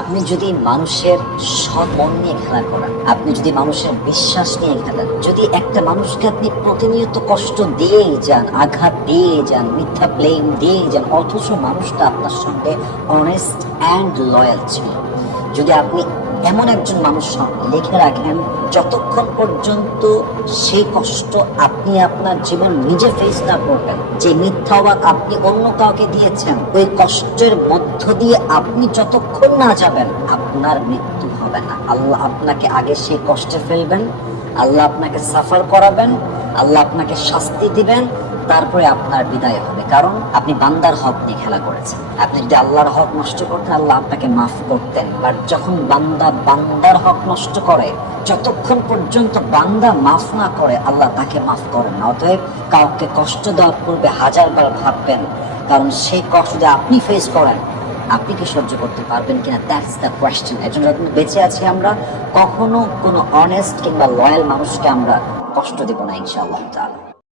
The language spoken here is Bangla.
আপনি যদি মানুষের সৎ মন নিয়ে খেলা করেন, আপনি যদি মানুষের বিশ্বাস নিয়ে খেলেন, যদি একটা মানুষকে আপনি প্রতিনিয়ত কষ্ট দিয়েই যান, আঘাত দিয়ে যান, মিথ্যা ব্লেম দিয়ে যান, অথচ মানুষটা আপনার সঙ্গে অনেস্ট অ্যান্ড লয়াল ছিল, যদি আপনি এমন একজন মানুষ লিখে রাখেন, যতক্ষণ পর্যন্ত সেই কষ্ট আপনি আপনার জীবন নিজে ফেস না করবেন, যে মিথ্যাবাদ আপনি অন্য কাউকে দিয়েছেন, ওই কষ্টের মধ্য দিয়ে আপনি যতক্ষণ না যাবেন, আপনার মৃত্যু হবে না। আল্লাহ আপনাকে আগে সেই কষ্টে ফেলবেন, আল্লাহ আপনাকে সাফার করাবেন, আল্লাহ আপনাকে শাস্তি দিবেন, তারপরে আপনার বিদায় হবে। কারণ আপনি বান্দার হক নিয়ে খেলা করেছেন। আপনি যদি আল্লাহর হক নষ্ট করতেন, আল্লাহ আপনাকে মাফ করতেন। আর যখন বান্দা বান্দার হক নষ্ট করে, যতক্ষণ পর্যন্ত বান্দা মাফ না করে, আল্লাহ তাকে মাফ করেন না। অতএব কাউকে কষ্ট দেওয়ার পূর্বে 1000বার ভাববেন, কারণ সেই কষ্ট যদি আপনি ফেস করেন, আপনি কি সহ্য করতে পারবেন কিনা, দ্যাটস দ্য কোয়েশ্চেন। এর জন্য যখন বেঁচে আছি আমরা, কখনো কোনো অনেস্ট কিংবা লয়াল মানুষকে আমরা কষ্ট দেব না, ইনশাআল্লাহ তাআলা।